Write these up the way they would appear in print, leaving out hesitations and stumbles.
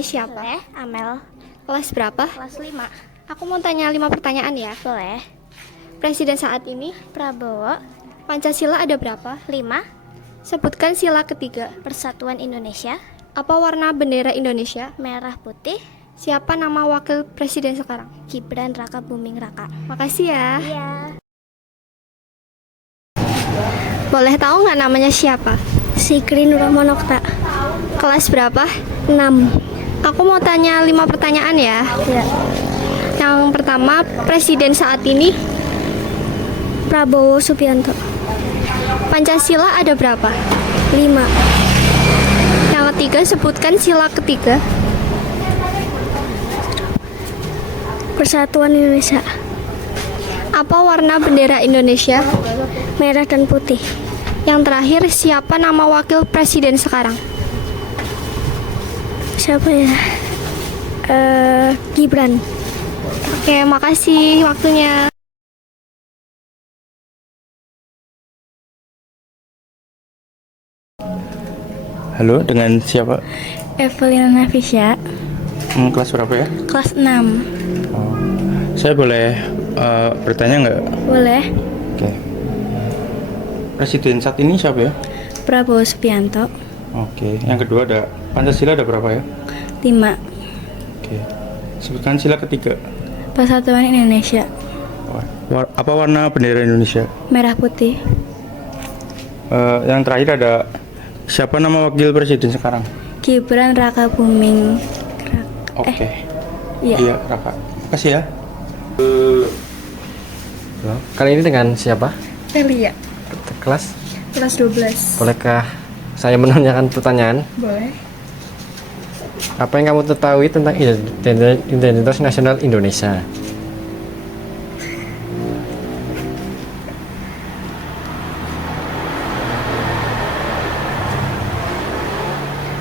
namanya siapa? Boleh, Amel. Kelas berapa? Kelas 5. Aku mau tanya 5 pertanyaan ya. Boleh. Presiden saat ini, Prabowo. Pancasila ada berapa? 5. Sebutkan sila ketiga. Persatuan Indonesia. Apa warna bendera Indonesia? Merah putih. Siapa nama wakil presiden sekarang? Gibran Raka Buming Raka. Makasih ya. Iya. Boleh tahu nggak namanya siapa? Sikri Nurmonokta. Kelas berapa? 6. Aku mau tanya 5 pertanyaan ya. Ya. Yang pertama, presiden saat ini, Prabowo Subianto. Pancasila ada berapa? 5. Yang ketiga, sebutkan sila ketiga. Persatuan Indonesia. Apa warna bendera Indonesia? Merah dan putih. Yang terakhir, siapa nama wakil presiden sekarang? Siapa ya? Gibran. Oke, makasih waktunya. Halo, dengan siapa? Evelina Nafisya. Kelas berapa ya? Kelas 6. Saya boleh bertanya nggak? Boleh. Oke. Presiden saat ini siapa ya? Prabowo Subianto. Oke. Yang kedua ada Pancasila ada berapa ya? 5. Oke. Sebutkan sila ketiga. Persatuan Indonesia. Apa warna bendera Indonesia? Merah putih. Yang terakhir ada siapa nama wakil presiden sekarang? Gibran Raka Buming Oke. Iya. Iya, Raka. Makasih ya. Halo, kali ini dengan siapa? Telia, Kelas? kelas 12. Bolehkah saya menanyakan pertanyaan? Boleh. Apa yang kamu ketahui tentang identitas nasional Indonesia?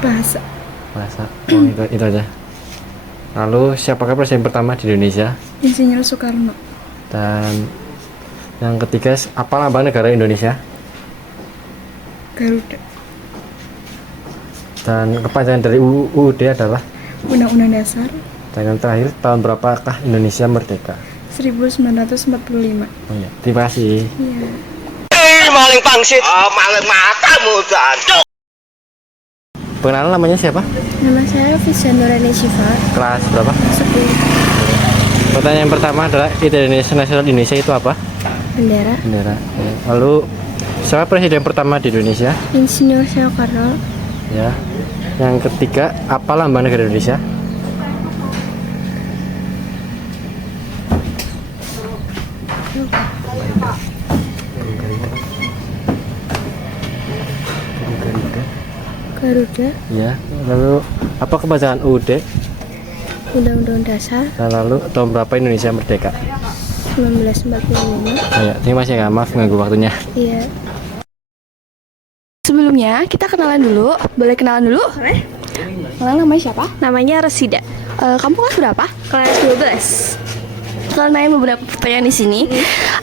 Bahasa. Bahasa. Oh, itu aja. Lalu siapakah presiden pertama di Indonesia? Insinyur Soekarno. Dan yang ketiga, apa lambang negara Indonesia? Garuda. Dan kepanjangan dari UUD adalah? Undang-Undang Dasar Dan yang terakhir, tahun berapakah Indonesia merdeka? 1945. Oh iya, terima kasih. Iya. Maling pangsit, maling matamu jancuk. Pengenalan namanya siapa? Nama saya Visyandorani Syifa. Kelas berapa? 10. Pertanyaan pertama adalah identitas nasional Indonesia itu apa? Bendera. Bendera. Ya. Lalu siapa presiden pertama di Indonesia? Insinyur Soekarno. Ya. Yang ketiga, apa lambang negara Indonesia? Garuda. Ya. Lalu apa kepanjangan UUD? Undang-Undang Dasar Dan lalu tahun berapa Indonesia merdeka? 1945. Oh ya, terima kasih ya, maaf mengganggu waktunya. Iya. Sebelumnya kita kenalan dulu. Boleh kenalan dulu? Boleh. Namanya siapa? Namanya Resida. Kamu kelas berapa? Kelas 12. Kita nanya beberapa pertanyaan di sini.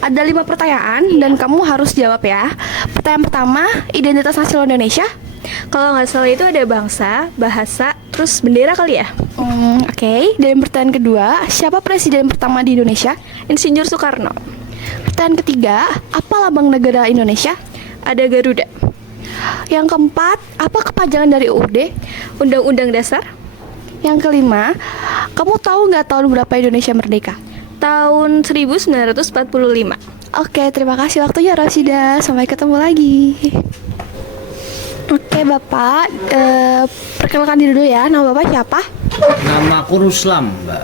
Ada 5 pertanyaan dan kamu harus jawab ya. Pertanyaan pertama, identitas nasional Indonesia. Kalau nggak salah itu ada bangsa, bahasa, terus bendera kali ya? Oke. Dan pertanyaan kedua, siapa presiden pertama di Indonesia? Insinyur Soekarno. Pertanyaan ketiga, apa lambang negara Indonesia? Ada Garuda. Yang keempat, apa kepanjangan dari UUD? Undang-Undang Dasar. Yang kelima, kamu tahu nggak tahun berapa Indonesia merdeka? Tahun 1945. Oke, terima kasih waktunya Rasida. Sampai ketemu lagi. Oke, Bapak, perkenalkan diri dulu ya. Nama Bapak siapa? Nama aku Ruslam, Mbak.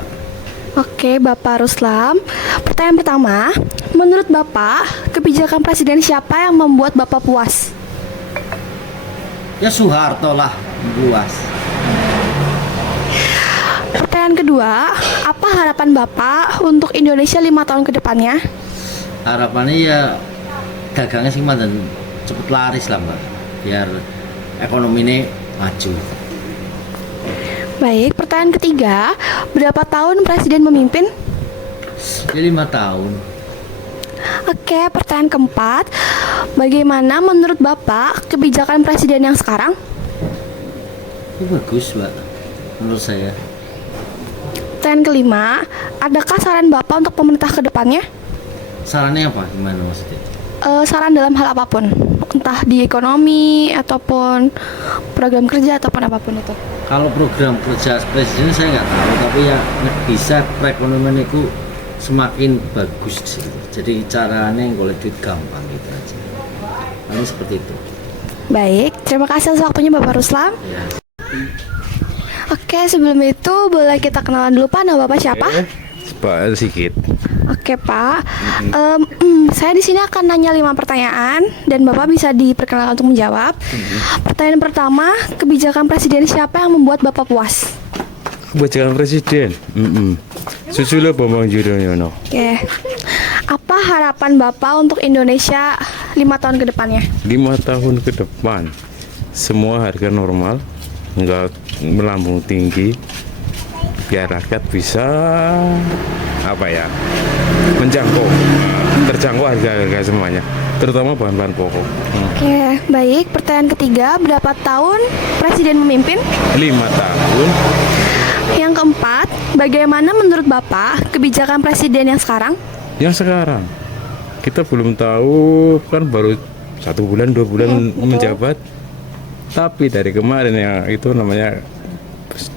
Oke, Bapak Ruslam. Pertanyaan pertama, menurut Bapak, kebijakan presiden siapa yang membuat Bapak puas? Ya Soeharto lah, luas. Pertanyaan kedua, apa harapan Bapak untuk Indonesia 5 tahun ke depannya? Harapannya ya dagangnya sih dan cepet laris lah, Mbak. Biar ekonomi ini maju. Baik, pertanyaan ketiga, berapa tahun presiden memimpin? Ya 5 tahun. Oke, pertanyaan keempat, bagaimana menurut Bapak kebijakan presiden yang sekarang? Itu bagus, Mbak. menurut saya. Pertanyaan kelima, adakah saran Bapak untuk pemerintah ke depannya? Sarannya apa? Gimana maksudnya? Saran dalam hal apapun, entah di ekonomi ataupun program kerja ataupun apapun itu. Kalau program kerja presiden saya nggak tahu, tapi ya bisa perekonomian itu semakin bagus gitu. Jadi caranya yang golek duit gampang gitu aja. Paling seperti itu. Baik, terima kasih atas waktunya Bapak Ruslam. Ya. Oke, sebelum itu boleh kita kenalan dulu Pak, nama Bapak siapa? Pak Sigit. Oke Pak, saya di sini akan nanya 5 pertanyaan dan Bapak bisa diperkenalkan untuk menjawab. Pertanyaan pertama, kebijakan presiden siapa yang membuat Bapak puas? Kebijakan presiden. Susilo Bambang Yudhoyono. Oke, apa harapan Bapak untuk Indonesia 5 tahun ke depannya? 5 tahun ke depan semua harga normal, nggak melambung tinggi, biar rakyat bisa terjangkau harga semuanya, terutama bahan-bahan pokok. Oke, baik. Pertanyaan ketiga, berapa tahun presiden memimpin? 5 tahun. Yang keempat, bagaimana menurut Bapak kebijakan presiden yang sekarang? Yang sekarang kita belum tahu, kan baru 1 bulan 2 bulan menjabat, tapi dari kemarin yang itu namanya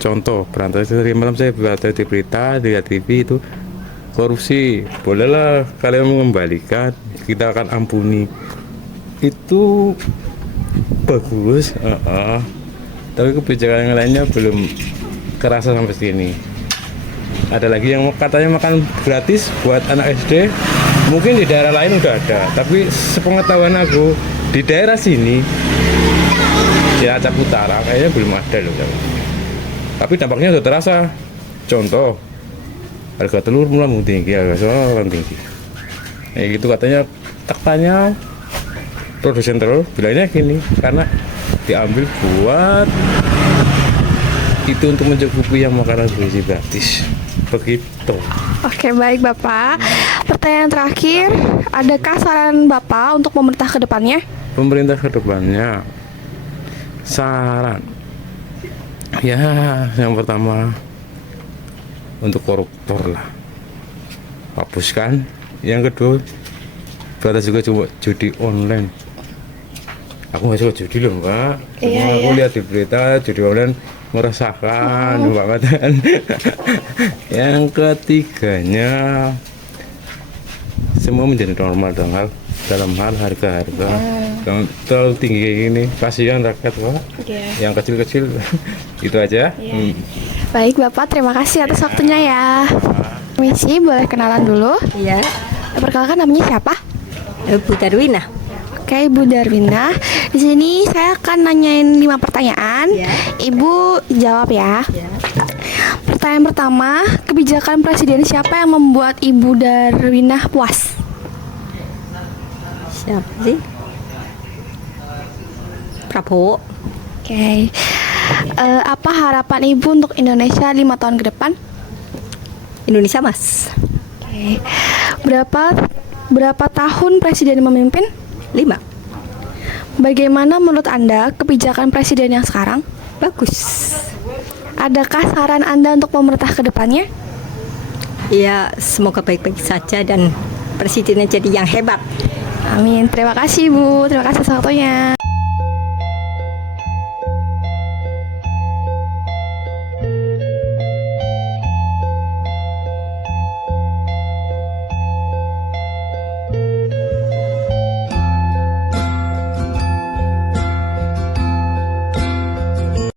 contoh berantas, tadi malam saya baca di berita, lihat TV itu korupsi, bolehlah kalian mengembalikan, kita akan ampuni, itu bagus. Tapi kebijakan yang lainnya belum kerasa sampai sini. Ada lagi yang katanya makan gratis buat anak SD, mungkin di daerah lain udah ada, tapi sepengetahuan aku di daerah sini di Aceh Utara kayaknya belum ada loh. Tapi dampaknya sudah terasa. Contoh, harga telur melambung tinggi, harga soal tinggi. Gitu katanya, tak tanya produsen telur, bilangnya gini, karena diambil buat itu untuk mencukupi yang makanan bergizi gratis. Begitu. Oke, baik Bapak. Pertanyaan terakhir, adakah saran Bapak untuk pemerintah ke depannya? Pemerintah ke depannya, saran. Ya, yang pertama untuk koruptor lah, hapuskan. Yang kedua, batas juga cuma judi online. Aku nggak suka judi loh Mbak. Aku lihat di berita judi online meresahkan banget kan. Yang ketiganya, semua menjadi normal dalam hal harga-harga yang terlalu tinggi kayak gini, kasihan rakyat Pak. Yang kecil-kecil itu aja. Baik Bapak, terima kasih atas waktunya ya. Misi, boleh kenalan dulu? Iya, Perkenalkan namanya siapa? Bu Darwina. Oke, Ibu Darwina. Di sini saya akan nanyain 5 pertanyaan. Ya. Ibu jawab ya. Ya. Pertanyaan pertama, kebijakan presiden siapa yang membuat Ibu Darwina puas? Siapa sih? Prabowo. Oke. Apa harapan Ibu untuk Indonesia 5 tahun ke depan? Indonesia Mas. Oke. Berapa tahun presiden memimpin? 5. Bagaimana menurut Anda kebijakan presiden yang sekarang? Bagus. Adakah saran Anda untuk pemerintah ke depannya? Ya, semoga baik-baik saja dan presidennya jadi yang hebat. Amin. Terima kasih Bu. Terima kasih atas waktunya.